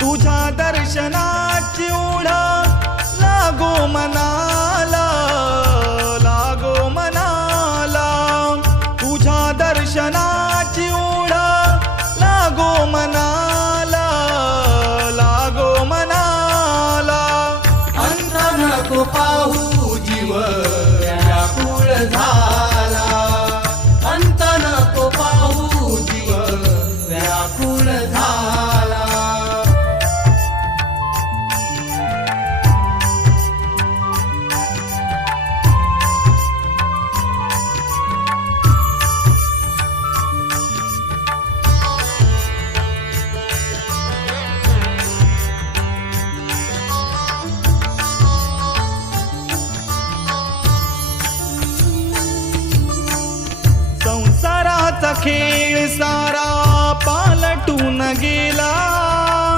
तुझ्या दर्शनाची ओढ लागो मनाला लागो मनाला. तुझ्या दर्शनाची ओढ लागो मनाला लागो मनाला. अंत नको पाहू जीव व्याकुळ झाला. अंत नको पाहू जीव व्याकुळ झाला. kids are